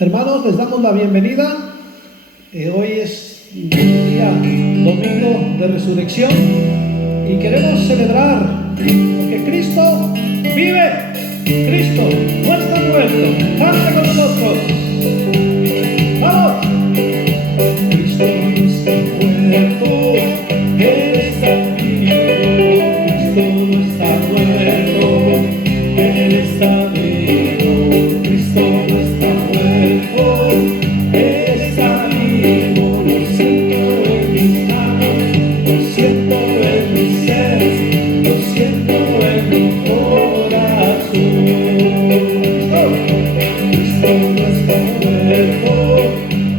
Hermanos, les damos la bienvenida. Hoy es día domingo de resurrección y queremos celebrar que Cristo vive, Cristo no está muerto. Canta con nosotros. ¡Vamos! Cristo no está muerto, Él está vivo. Cristo no está muerto, Él está vivo. Cristo no está muerto, Él está vivo. Lo siento en mis manos, lo siento en mi ser, lo siento en mi corazón. Cristo no está muerto,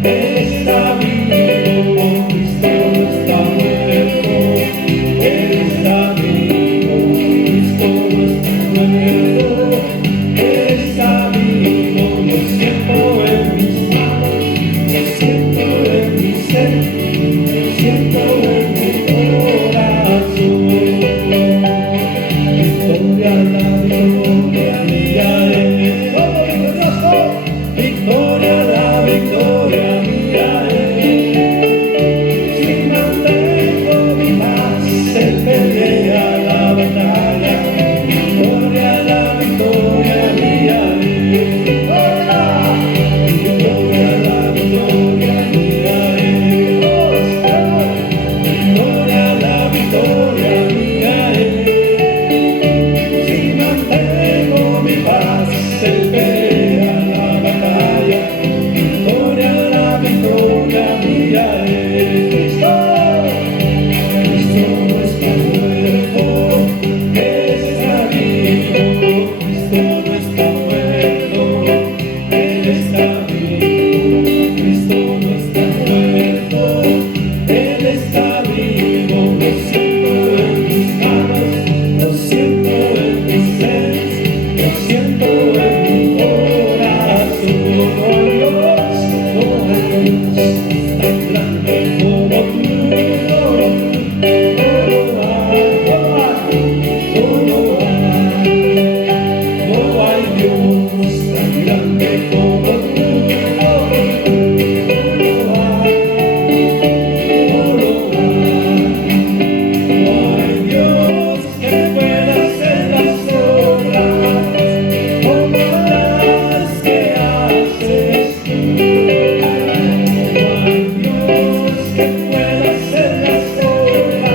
Él está vivo. Cristo no está muerto, Él está vivo. Cristo no está muerto, Él está vivo. Lo siento en mis manos, lo siento en mi ser, lo siento en mi corazón. Victoria, la victoria mía es. Todo victorioso. Victoria, la victoria mía es. Si mantengo mi paz, Él pelea la batalla. Victoria, la victoria mía es. Victoria, la victoria mía es. Victoria, la victoria mía es. Si mantengo mi paz, Él pelea la batalla. Victoria, la victoria mía es. Cristo no está muerto, Él está vivo. Cristo no está muerto, Él está vivo. Cristo no está muerto, Él está vivo. Lo siento en mis manos, lo siento en mis seres, lo siento en mi corazón. No hay Dios, no hay Dios tan grande como tú. No hay Dios tan grande como tú. No hay Dios que pueda hacer las obras como las que haces tú. No hay Dios que pueda hacer las obras como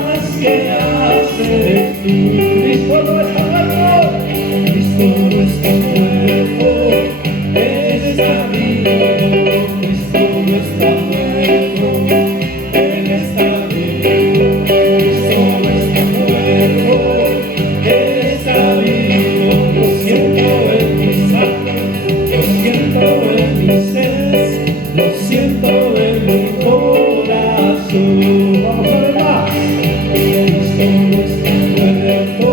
las que haces tú. Cristo no está muerto, Cristo no está muerto, Él está vivo. Cristo no está muerto, Él está vivo. Cristo no está muerto, Él está vivo. Lo siento en mis manos, lo siento en mis seres, lo siento en mi corazón. Vamos a ver más. Cristo no está muerto,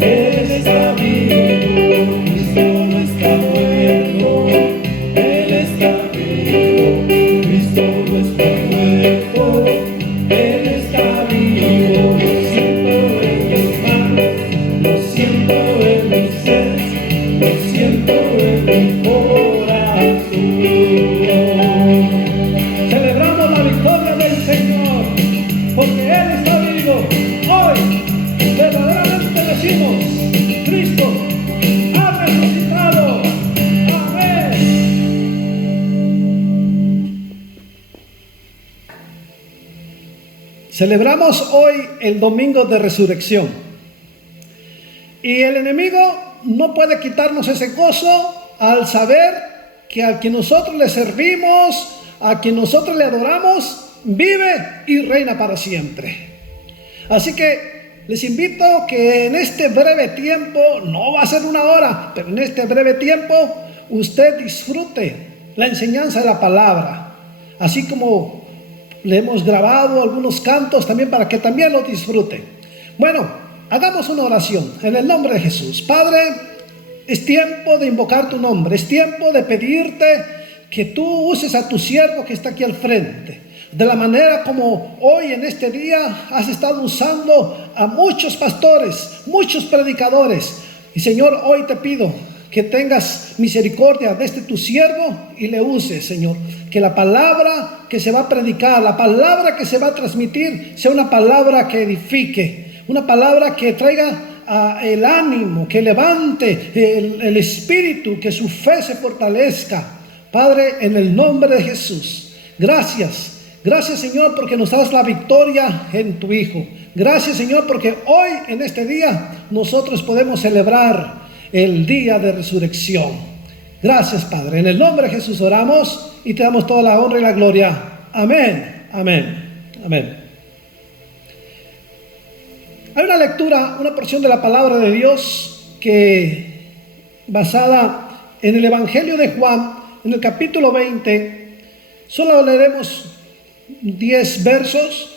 Él está vivo. Cristo no está muerto, Él está vivo. Cristo no está muerto, Él está vivo. Lo siento en mis manos, lo siento en mis seres, lo siento en mi corazón. Celebramos la victoria del Señor, porque Él está vivo. Hoy verdaderamente decimos: Cristo ha resucitado. Amén. Celebramos hoy el domingo de resurrección. Y el enemigo no puede quitarnos ese gozo al saber que a quien nosotros le servimos, a quien nosotros le adoramos, vive y reina para siempre. Así que les invito que en este breve tiempo, no va a ser una hora, pero en este breve tiempo, usted disfrute la enseñanza de la palabra, así como le hemos grabado algunos cantos también para que también lo disfrute. Bueno, hagamos una oración en el nombre de Jesús. Padre, es tiempo de invocar tu nombre, es tiempo de pedirte que tú uses a tu siervo que está aquí al frente, de la manera como hoy en este día has estado usando a muchos pastores, muchos predicadores. Y Señor, hoy te pido que tengas misericordia de tu siervo y le uses, Señor. Que la palabra que se va a predicar, la palabra que se va a transmitir, sea una palabra que edifique, una palabra que traiga el ánimo, que levante el espíritu, que su fe se fortalezca. Padre, en el nombre de Jesús, gracias. Gracias, Señor, porque nos das la victoria en tu Hijo. Gracias, Señor, porque hoy, en este día, nosotros podemos celebrar el día de resurrección. Gracias, Padre. En el nombre de Jesús oramos y te damos toda la honra y la gloria. Amén, amén, amén. Hay una lectura, una porción de la palabra de Dios que, basada en el Evangelio de Juan, en el capítulo 20, solo leeremos 10 versos.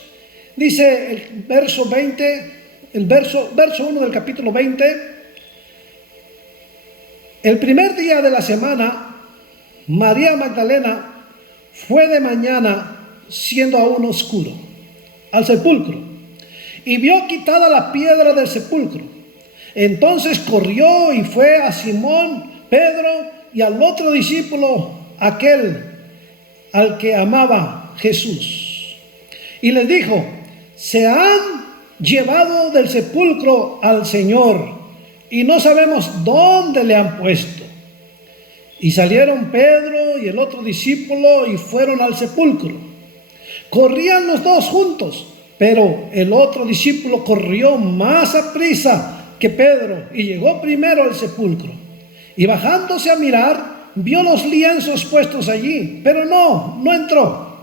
Dice el verso 20, verso 1 del capítulo 20: el primer día de la semana, María Magdalena fue de mañana, siendo aún oscuro, al sepulcro, y vio quitada la piedra del sepulcro. Entonces corrió y fue a Simón, Pedro y al otro discípulo, aquel al que amaba Jesús, y les dijo: se han llevado del sepulcro al Señor y no sabemos dónde le han puesto. Y salieron Pedro y el otro discípulo y fueron al sepulcro. Corrían los dos juntos, pero el otro discípulo corrió más aprisa que Pedro y llegó primero al sepulcro. Y bajándose a mirar, vio los lienzos puestos allí, pero no entró.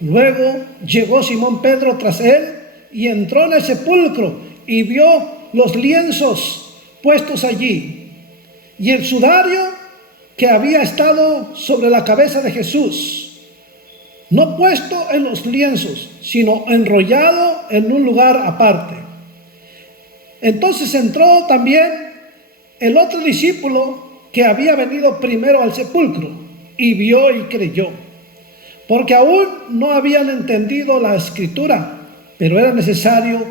Luego llegó Simón Pedro tras él y entró en el sepulcro y vio los lienzos puestos allí y el sudario que había estado sobre la cabeza de Jesús, no puesto en los lienzos, sino enrollado en un lugar aparte. Entonces entró también el otro discípulo que había venido primero al sepulcro y vio y creyó, porque aún no habían entendido la escritura, pero era necesario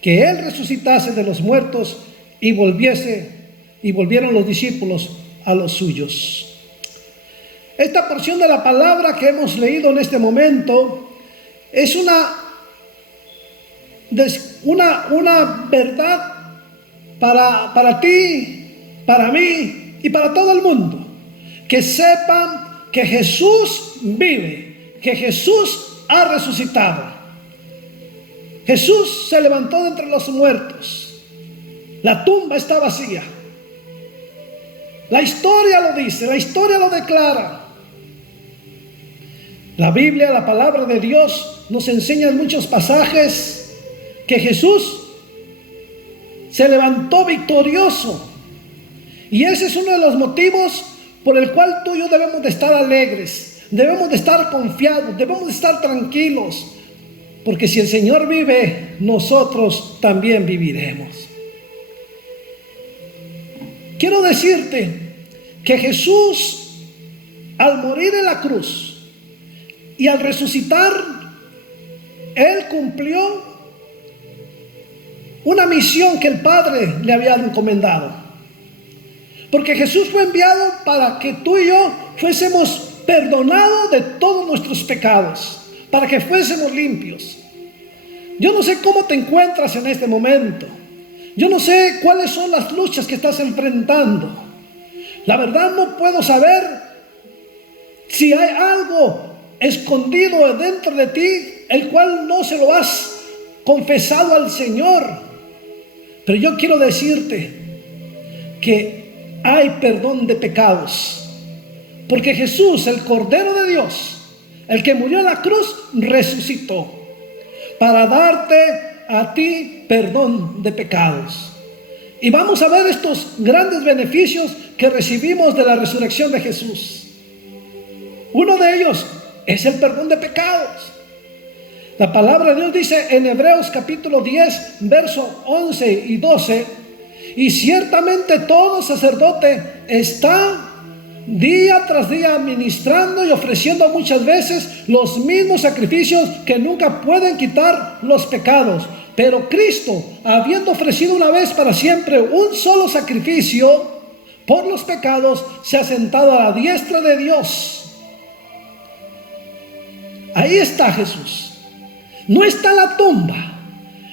que él resucitase de los muertos, y volvieron los discípulos a los suyos. Esta porción de la palabra que hemos leído en este momento es una verdad para ti, para mí y para todo el mundo. Que sepan que Jesús vive, que Jesús ha resucitado. Jesús se levantó de entre los muertos. La tumba está vacía. La historia lo dice, la historia lo declara. La Biblia, la palabra de Dios, nos enseña en muchos pasajes que Jesús se levantó victorioso. Y ese es uno de los motivos por el cual tú y yo debemos de estar alegres, debemos de estar confiados, debemos de estar tranquilos. Porque si el Señor vive, nosotros también viviremos. Quiero decirte que Jesús, al morir en la cruz y al resucitar, Él cumplió una misión que el Padre le había encomendado. Porque Jesús fue enviado para que tú y yo fuésemos perdonados de todos nuestros pecados, para que fuésemos limpios. Yo no sé cómo te encuentras en este momento. Yo no sé cuáles son las luchas que estás enfrentando. La verdad no puedo saber si hay algo escondido dentro de ti, el cual no se lo has confesado al Señor. Pero yo quiero decirte que hay perdón de pecados. Porque Jesús, el Cordero de Dios, el que murió en la cruz, resucitó para darte a ti perdón de pecados. Y vamos a ver estos grandes beneficios que recibimos de la resurrección de Jesús. Uno de ellos es el perdón de pecados. La palabra de Dios dice en Hebreos capítulo 10, verso 11 y 12: y ciertamente todo sacerdote está día tras día ministrando y ofreciendo muchas veces los mismos sacrificios que nunca pueden quitar los pecados. Pero Cristo, habiendo ofrecido una vez para siempre un solo sacrificio por los pecados, se ha sentado a la diestra de Dios. Ahí está Jesús. No está en la tumba.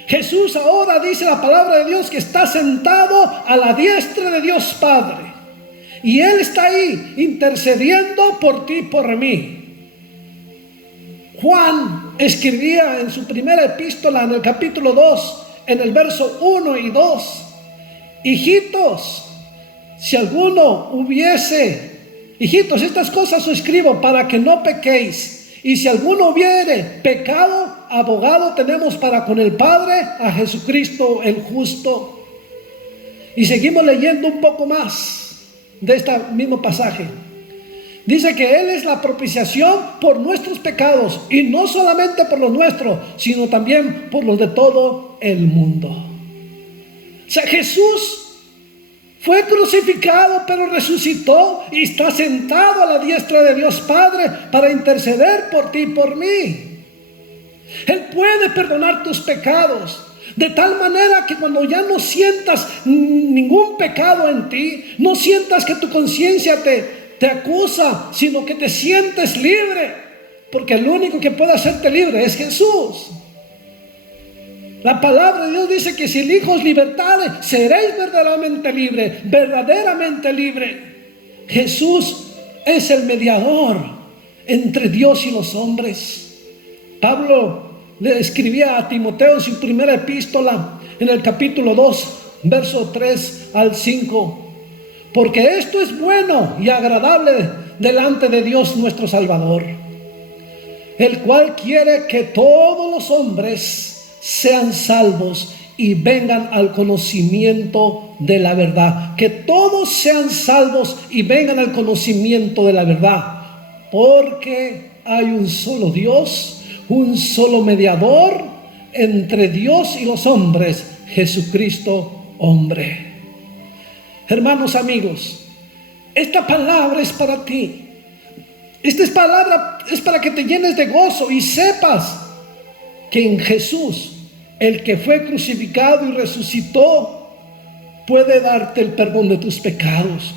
Jesús ahora dice la palabra de Dios que está sentado a la diestra de Dios Padre. Y Él está ahí intercediendo por ti y por mí. Juan escribía en su primera epístola, en el capítulo 2, en el verso 1 y 2: hijitos, si alguno hijitos, estas cosas os escribo para que no pequéis. Y si alguno hubiere pecado, abogado tenemos para con el Padre, a Jesucristo el justo. Y seguimos leyendo un poco más de este mismo pasaje. Dice que Él es la propiciación por nuestros pecados, y no solamente por los nuestros, sino también por los de todo el mundo. O sea, Jesús fue crucificado, pero resucitó y está sentado a la diestra de Dios Padre para interceder por ti y por mí. Él puede perdonar tus pecados, de tal manera que cuando ya no sientas ningún pecado en ti, no sientas que tu conciencia te acusa, sino que te sientes libre, porque el único que puede hacerte libre es Jesús. La palabra de Dios dice que si el Hijo os libertare, seréis verdaderamente libre, verdaderamente libre. Jesús es el mediador entre Dios y los hombres. Pablo le escribía a Timoteo en su primera epístola, en el capítulo 2, verso 3 al 5: porque esto es bueno y agradable delante de Dios nuestro Salvador, el cual quiere que todos los hombres sean salvos y vengan al conocimiento de la verdad. Que todos sean salvos y vengan al conocimiento de la verdad. Porque hay un solo Dios, un solo mediador entre Dios y los hombres, Jesucristo hombre. Hermanos, amigos, esta palabra es para ti. Esta palabra es para que te llenes de gozo y sepas que en Jesús, el que fue crucificado y resucitó, puede darte el perdón de tus pecados.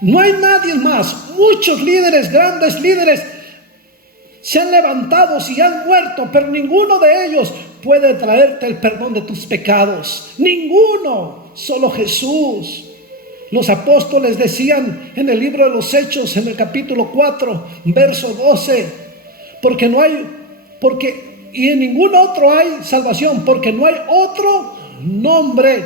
No hay nadie más. Muchos líderes, grandes líderes, se han levantado y han muerto, pero ninguno de ellos puede traerte el perdón de tus pecados. Ninguno, solo Jesús. Los apóstoles decían en el libro de los Hechos, en el capítulo 4, verso 12: y en ningún otro hay salvación, porque no hay otro nombre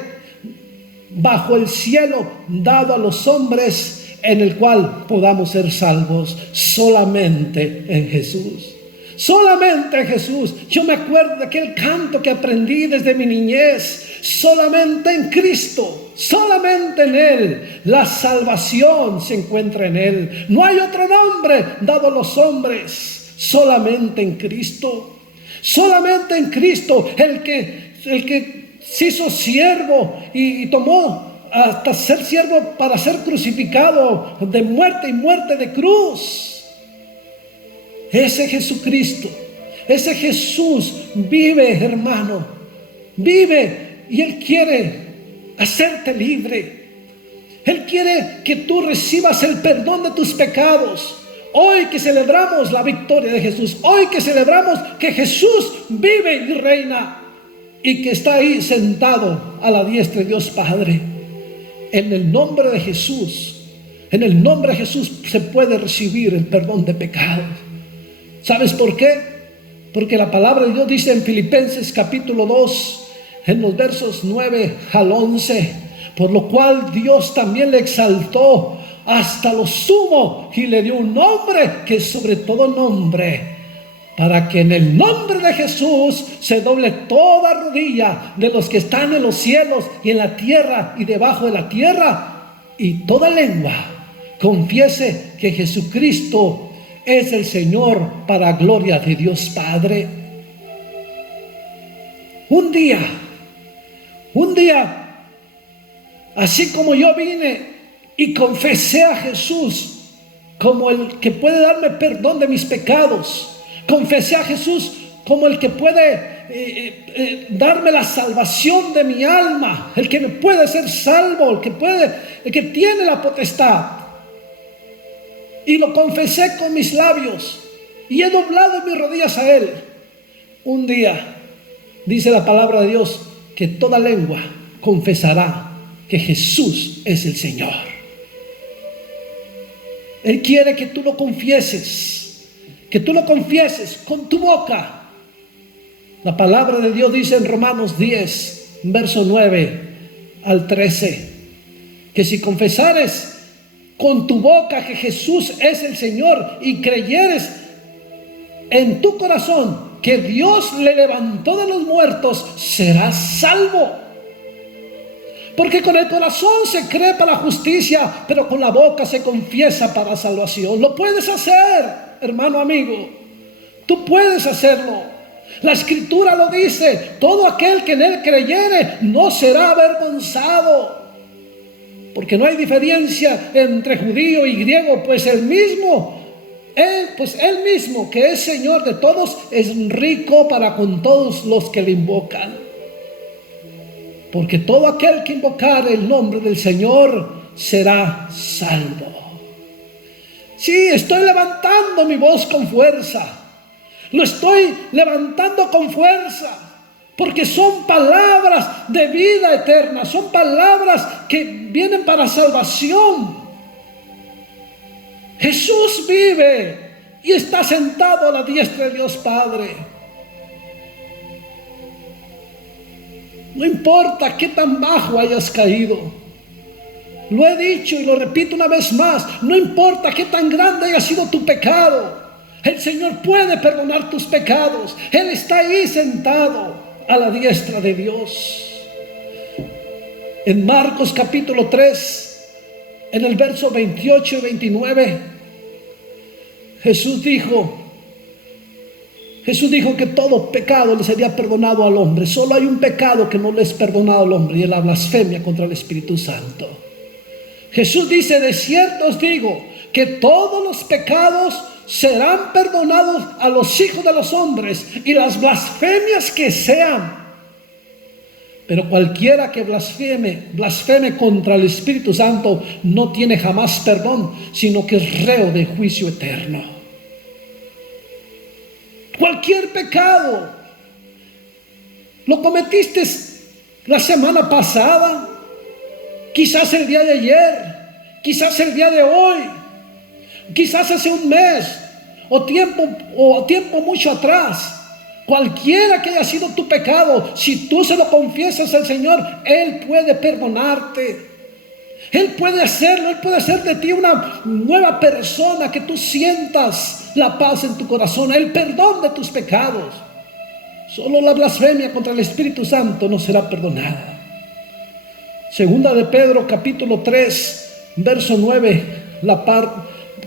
bajo el cielo dado a los hombres en el cual podamos ser salvos, solamente en Jesús. Solamente en Jesús. Yo me acuerdo de aquel canto que aprendí desde mi niñez: solamente en Cristo, solamente en Él, la salvación se encuentra en Él. No hay otro nombre dado a los hombres, solamente en Cristo. Solamente en Cristo, el que se hizo siervo y tomó hasta ser siervo para ser crucificado de muerte y muerte de cruz. Ese Jesucristo, ese Jesús vive, hermano, vive, y Él quiere hacerte libre. Él quiere que tú recibas el perdón de tus pecados. Hoy que celebramos la victoria de Jesús, hoy que celebramos que Jesús vive y reina y que está ahí sentado a la diestra de Dios Padre, en el nombre de Jesús, en el nombre de Jesús se puede recibir el perdón de pecados. ¿Sabes por qué? Porque la palabra de Dios dice en Filipenses capítulo 2, en los versos 9 al 11: por lo cual Dios también le exaltó hasta lo sumo y le dio un nombre que es sobre todo nombre, para que en el nombre de Jesús se doble toda rodilla de los que están en los cielos y en la tierra y debajo de la tierra, y toda lengua confiese que Jesucristo es el Señor, para gloria de Dios Padre. Un día, así como yo vine y confesé a Jesús como el que puede darme perdón de mis pecados, confesé a Jesús como el que puede darme la salvación de mi alma, el que me puede ser salvo, el que tiene la potestad. Y lo confesé con mis labios y he doblado mis rodillas a Él. Un día, dice la palabra de Dios, que toda lengua confesará que Jesús es el Señor. Él quiere que tú lo confieses, con tu boca. La palabra de Dios dice en Romanos 10, verso 9 al 13, que si confesares con tu boca que Jesús es el Señor y creyeres en tu corazón que Dios le levantó de los muertos, serás salvo. Porque con el corazón se cree para justicia, pero con la boca se confiesa para salvación. Lo puedes hacer, hermano amigo. Tú puedes hacerlo. La Escritura lo dice: todo aquel que en Él creyere no será avergonzado. Porque no hay diferencia entre judío y griego, pues Él mismo que es Señor de todos es rico para con todos los que le invocan. Porque todo aquel que invocare el nombre del Señor será salvo. Sí, estoy levantando mi voz con fuerza. Lo estoy levantando con fuerza. Porque son palabras de vida eterna. Son palabras que vienen para salvación. Jesús vive y está sentado a la diestra de Dios Padre. No importa qué tan bajo hayas caído. Lo he dicho y lo repito una vez más. No importa qué tan grande haya sido tu pecado. El Señor puede perdonar tus pecados. Él está ahí sentado a la diestra de Dios. En Marcos capítulo 3, en el verso 28 y 29, Jesús dijo que todo pecado le sería perdonado al hombre. Solo hay un pecado que no le es perdonado al hombre, y es la blasfemia contra el Espíritu Santo. Jesús dice: de cierto os digo que todos los pecados serán perdonados a los hijos de los hombres, y las blasfemias que sean. Pero cualquiera que blasfeme contra el Espíritu Santo no tiene jamás perdón, sino que es reo de juicio eterno. Cualquier pecado lo cometiste la semana pasada, quizás el día de ayer, quizás el día de hoy, quizás hace un mes o tiempo mucho atrás. Cualquiera que haya sido tu pecado, si tú se lo confiesas al Señor, Él puede perdonarte. Él puede hacerlo. Él puede hacer de ti una nueva persona, que tú sientas la paz en tu corazón, el perdón de tus pecados. Solo la blasfemia contra el Espíritu Santo no será perdonada. Segunda de Pedro capítulo 3, verso 9,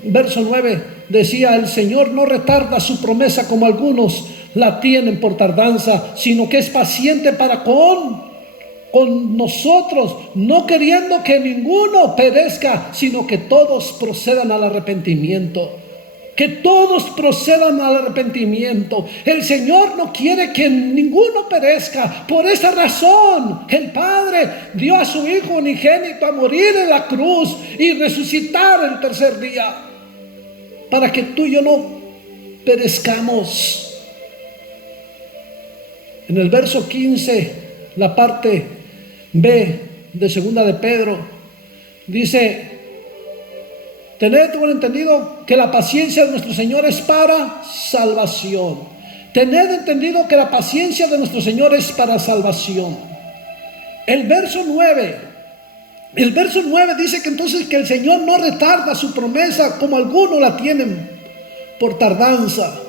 verso 9 decía: el Señor no retarda su promesa como algunos la tienen por tardanza, sino que es paciente para con nosotros, no queriendo que ninguno perezca, sino que todos procedan al arrepentimiento. Que todos procedan al arrepentimiento. El Señor no quiere que ninguno perezca. Por esa razón el Padre dio a su Hijo unigénito a morir en la cruz y resucitar el tercer día, para que tú y yo no perezcamos. En el verso 15, la parte B de segunda de Pedro, dice: tened por entendido que la paciencia de nuestro Señor es para salvación. Tened entendido que la paciencia de nuestro Señor es para salvación. El verso 9 dice que entonces que el Señor no retarda su promesa como algunos la tienen por tardanza.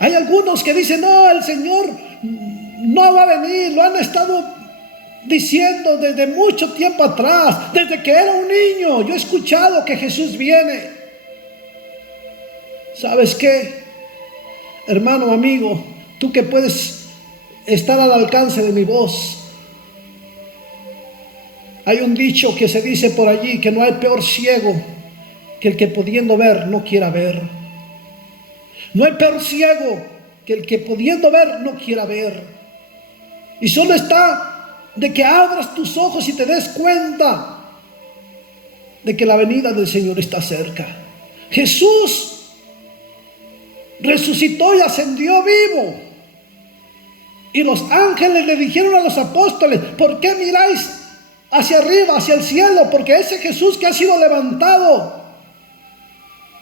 Hay algunos que dicen: no, el Señor no va a venir. Lo han estado diciendo desde mucho tiempo atrás, desde que era un niño. Yo he escuchado que Jesús viene. ¿Sabes qué, hermano, amigo? Tú que puedes estar al alcance de mi voz. Hay un dicho que se dice por allí, que no hay peor ciego que el que pudiendo ver no quiera ver. No hay peor ciego que el que pudiendo ver no quiera ver. Y solo está de que abras tus ojos y te des cuenta de que la venida del Señor está cerca. Jesús resucitó y ascendió vivo. Y los ángeles le dijeron a los apóstoles: ¿por qué miráis hacia arriba, hacia el cielo? Porque ese Jesús que ha sido levantado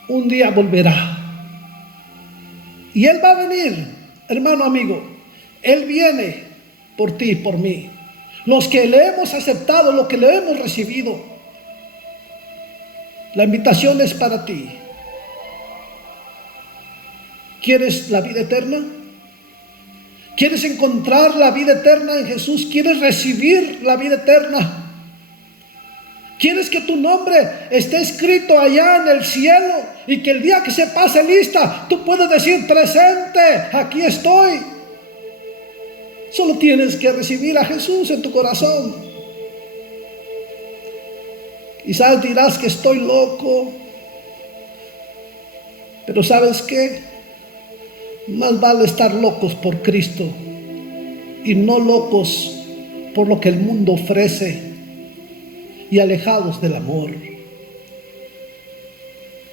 un día volverá. Y Él va a venir, hermano amigo. Él viene por ti y por mí. Los que le hemos aceptado, los que le hemos recibido. La invitación es para ti. ¿Quieres la vida eterna? ¿Quieres encontrar la vida eterna en Jesús? ¿Quieres recibir la vida eterna? ¿Quieres que tu nombre esté escrito allá en el cielo y que el día que se pase lista tú puedas decir: presente, aquí estoy? Solo tienes que recibir a Jesús en tu corazón. Quizás dirás que estoy loco, pero ¿sabes qué? Más vale estar locos por Cristo y no locos por lo que el mundo ofrece y alejados del amor.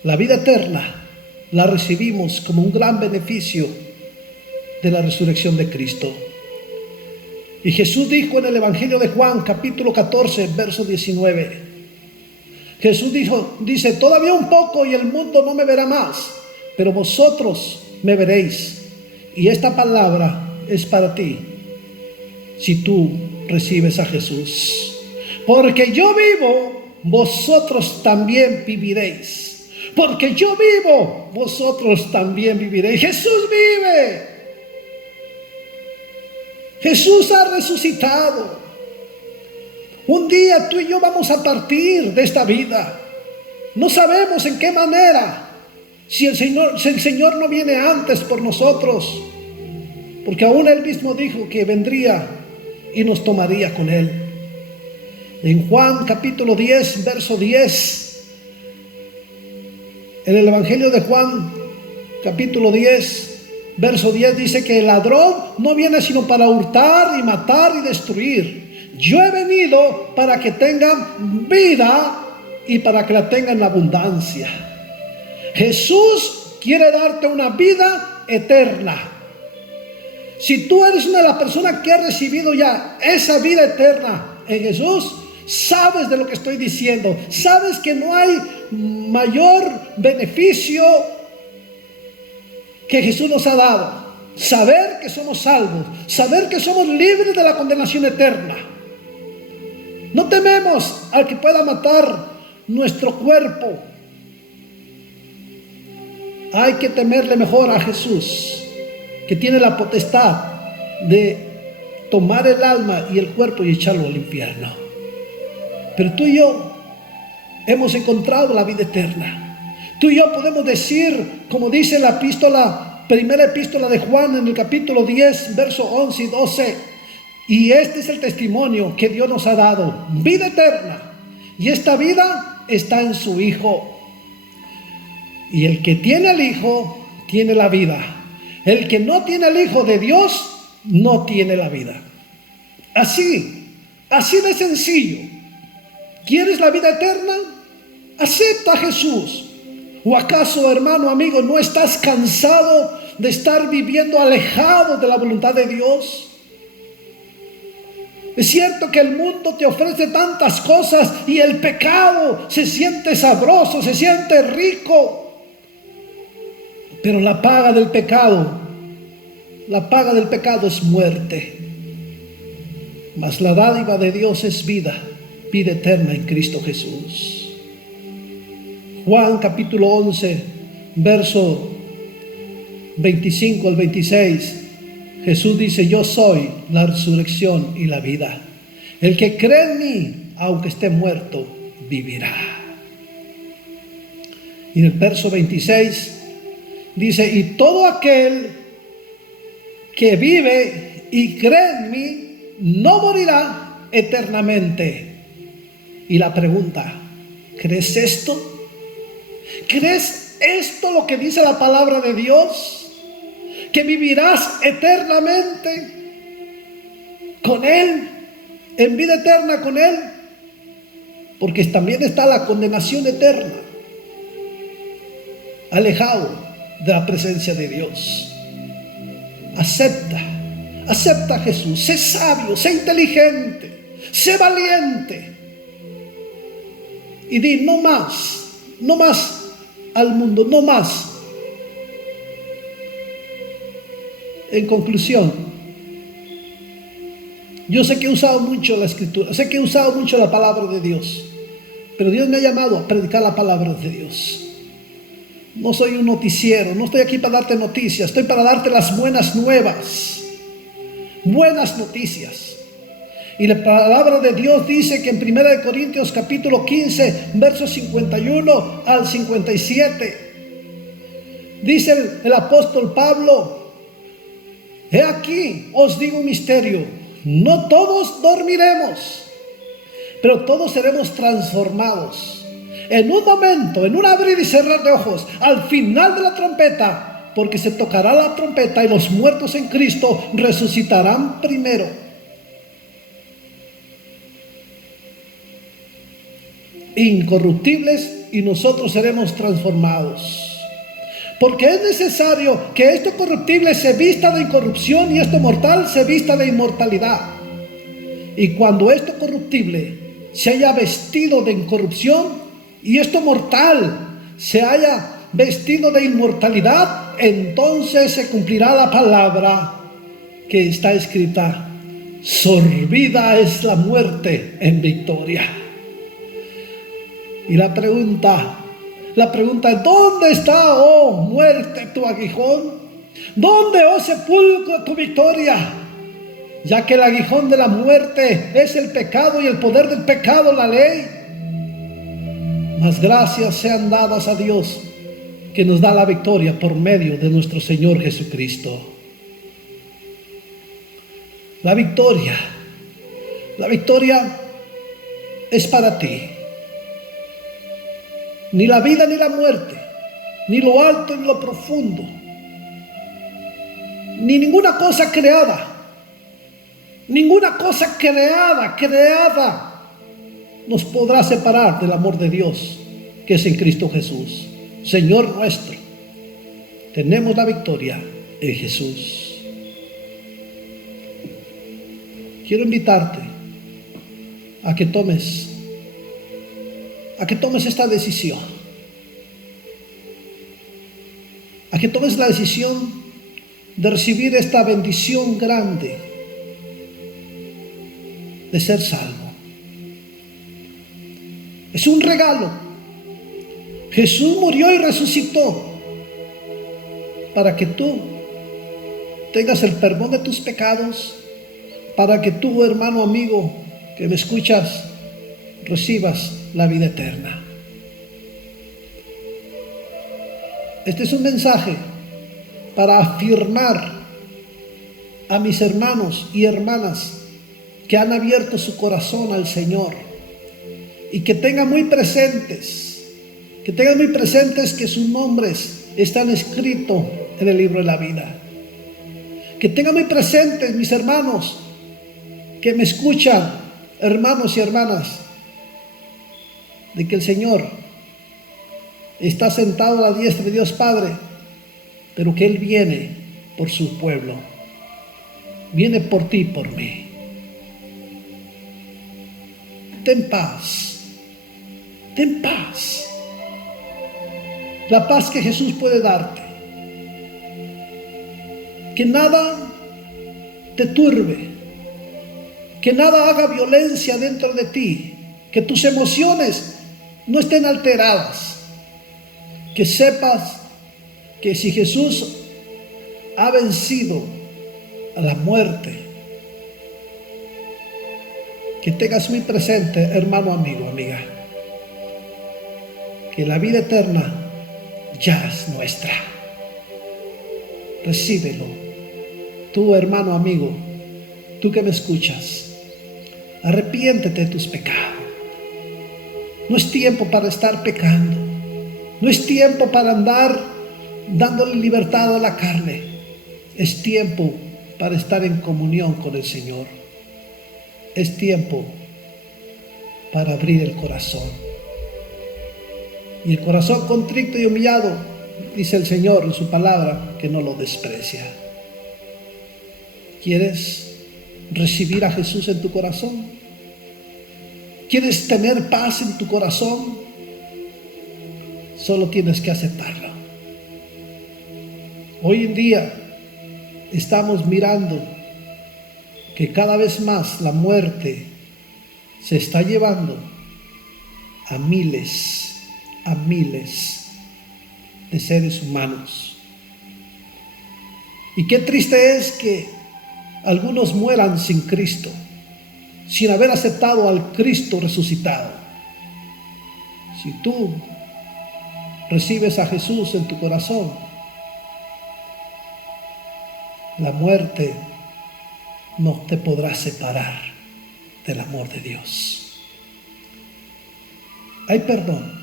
La vida eterna la recibimos como un gran beneficio de la resurrección de Cristo. Y Jesús dijo en el Evangelio de Juan, capítulo 14, verso 19. Jesús dice: todavía un poco y el mundo no me verá más, pero vosotros me veréis. Y esta palabra es para ti, si tú recibes a Jesús. Porque yo vivo, vosotros también viviréis. Porque yo vivo, vosotros también viviréis. Jesús vive. Jesús ha resucitado. Un día tú y yo vamos a partir de esta vida. No sabemos en qué manera. Si el Señor no viene antes por nosotros. Porque aún Él mismo dijo que vendría y nos tomaría con Él. En Juan capítulo 10, verso 10. En el Evangelio de Juan capítulo 10, verso 10 dice que el ladrón no viene sino para hurtar y matar y destruir. Yo he venido para que tengan vida y para que la tengan en abundancia. Jesús quiere darte una vida eterna. Si tú eres una de las personas que ha recibido ya esa vida eterna en Jesús, sabes de lo que estoy diciendo. Sabes que no hay mayor beneficio que Jesús nos ha dado. Saber que somos salvos, saber que somos libres de la condenación eterna. No tememos al que pueda matar nuestro cuerpo. Hay que temerle mejor a Jesús, que tiene la potestad de tomar el alma y el cuerpo y echarlo al infierno. Pero tú y yo hemos encontrado la vida eterna. Tú y yo podemos decir, como dice la primera epístola de Juan en el capítulo 10, verso 11 y 12. Y este es el testimonio que Dios nos ha dado, vida eterna. Y esta vida está en su Hijo. Y el que tiene al Hijo, tiene la vida. El que no tiene al Hijo de Dios, no tiene la vida. Así de sencillo. ¿Quieres la vida eterna? Acepta a Jesús. ¿O acaso, hermano, amigo, no estás cansado de estar viviendo alejado de la voluntad de Dios? Es cierto que el mundo te ofrece tantas cosas y el pecado se siente sabroso, se siente rico. Pero la paga del pecado es muerte. Mas la dádiva de Dios es vida eterna en Cristo Jesús. Juan capítulo 11, verso 25 al 26. Jesús dice: yo soy la resurrección y la vida. El que cree en mí, aunque esté muerto, vivirá. Y en el verso 26 dice: y todo aquel que vive y cree en mí no morirá eternamente. Y la pregunta: ¿crees esto? ¿Crees esto lo que dice la palabra de Dios? Que vivirás eternamente con Él, en vida eterna con Él, porque también está la condenación eterna, alejado de la presencia de Dios. Acepta a Jesús, sé sabio, sé inteligente, sé valiente y di no más al mundo, no más. En conclusión, yo sé que he usado mucho la escritura, sé que he usado mucho la palabra de Dios, pero Dios me ha llamado a predicar la palabra de Dios. No soy un noticiero, no estoy aquí para darte noticias, estoy para darte las buenas nuevas, buenas noticias. Y la palabra de Dios dice que en 1 Corintios capítulo 15, versos 51 al 57, dice el apóstol Pablo: he aquí, os digo un misterio, no todos dormiremos, pero todos seremos transformados. En un momento, en un abrir y cerrar de ojos, al final de la trompeta, porque se tocará la trompeta y los muertos en Cristo resucitarán primero. Incorruptibles, y nosotros seremos transformados. Porque es necesario que esto corruptible se vista de incorrupción y esto mortal se vista de inmortalidad. Y cuando esto corruptible se haya vestido de incorrupción y esto mortal se haya vestido de inmortalidad, entonces se cumplirá la palabra que está escrita: sorbida es la muerte en victoria. Y la pregunta es: ¿dónde está, oh muerte, tu aguijón? ¿Dónde, oh sepulcro, tu victoria? Ya que el aguijón de la muerte es el pecado y el poder del pecado la ley. Mas gracias sean dadas a Dios, que nos da la victoria por medio de nuestro Señor Jesucristo. La victoria es para ti. Ni la vida ni la muerte, ni lo alto ni lo profundo, ni ninguna cosa creada nos podrá separar del amor de Dios que es en Cristo Jesús, Señor nuestro. Tenemos la victoria en Jesús. Quiero invitarte a que tomes esta decisión, a que tomes la decisión de recibir esta bendición grande de ser salvo. Es un regalo. Jesús murió y resucitó para que tú tengas el perdón de tus pecados, para que tú, hermano, amigo, que me escuchas, recibas la vida eterna. Este es un mensaje para afirmar a mis hermanos y hermanas que han abierto su corazón al Señor, y que tengan muy presentes que sus nombres están escritos en el libro de la vida. Que tengan muy presentes, mis hermanos que me escuchan, hermanos y hermanas, de que el Señor está sentado a la diestra de Dios Padre, pero que Él viene por su pueblo, viene por ti y por mí. Ten paz, la paz que Jesús puede darte. Que nada te turbe, que nada haga violencia dentro de ti, que tus emociones no estén alteradas. Que sepas que si Jesús ha vencido a la muerte, que tengas muy presente, hermano, amigo, amiga, que la vida eterna ya es nuestra. Recíbelo. Tú, hermano, amigo, tú que me escuchas, arrepiéntete de tus pecados. No es tiempo para estar pecando. No es tiempo para andar dándole libertad a la carne. Es tiempo para estar en comunión con el Señor. Es tiempo para abrir el corazón. Y el corazón contrito y humillado, dice el Señor en su palabra, que no lo desprecia. ¿Quieres recibir a Jesús en tu corazón? ¿Quieres tener paz en tu corazón? Solo tienes que aceptarlo. Hoy en día estamos mirando que cada vez más la muerte se está llevando a miles de seres humanos. Y qué triste es que algunos mueran sin Cristo, sin haber aceptado al Cristo resucitado. Si tú recibes a Jesús en tu corazón, la muerte no te podrá separar del amor de Dios. Hay perdón.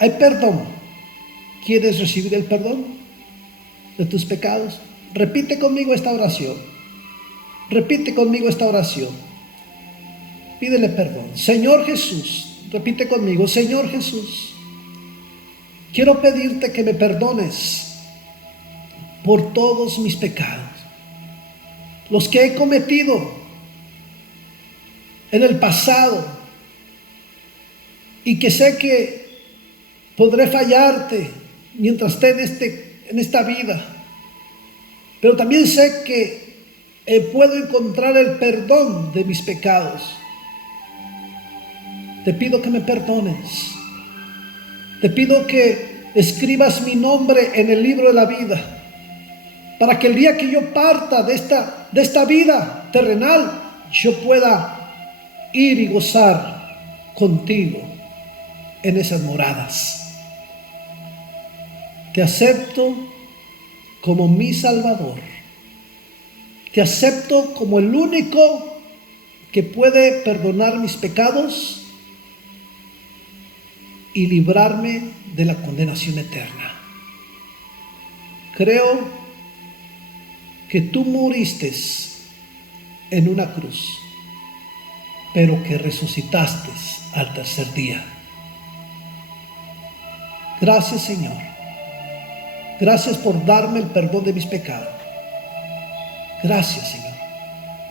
Hay perdón. ¿Quieres recibir el perdón de tus pecados? Repite conmigo esta oración. Repite conmigo esta oración. Pídele perdón. Señor Jesús, repite conmigo. Señor Jesús, quiero pedirte que me perdones por todos mis pecados, los que he cometido en el pasado, y que sé que podré fallarte mientras esté en esta vida, pero también sé que puedo encontrar el perdón de mis pecados. Te pido que me perdones. Te pido que escribas mi nombre en el libro de la vida, para que el día que yo parta de esta vida terrenal, yo pueda ir y gozar contigo en esas moradas. Te acepto como mi Salvador. Te acepto como el único que puede perdonar mis pecados y librarme de la condenación eterna. Creo que tú moriste en una cruz, pero que resucitaste al tercer día. Gracias, Señor. Gracias por darme el perdón de mis pecados. Gracias, Señor.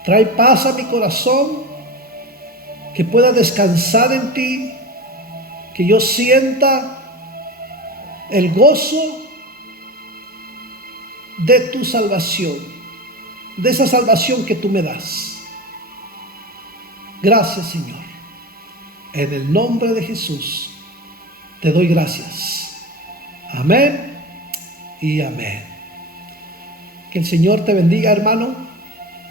Trae paz a mi corazón, que pueda descansar en ti, que yo sienta el gozo de tu salvación, de esa salvación que tú me das. Gracias, Señor. En el nombre de Jesús te doy gracias. Amén y amén. Que el Señor te bendiga, hermano.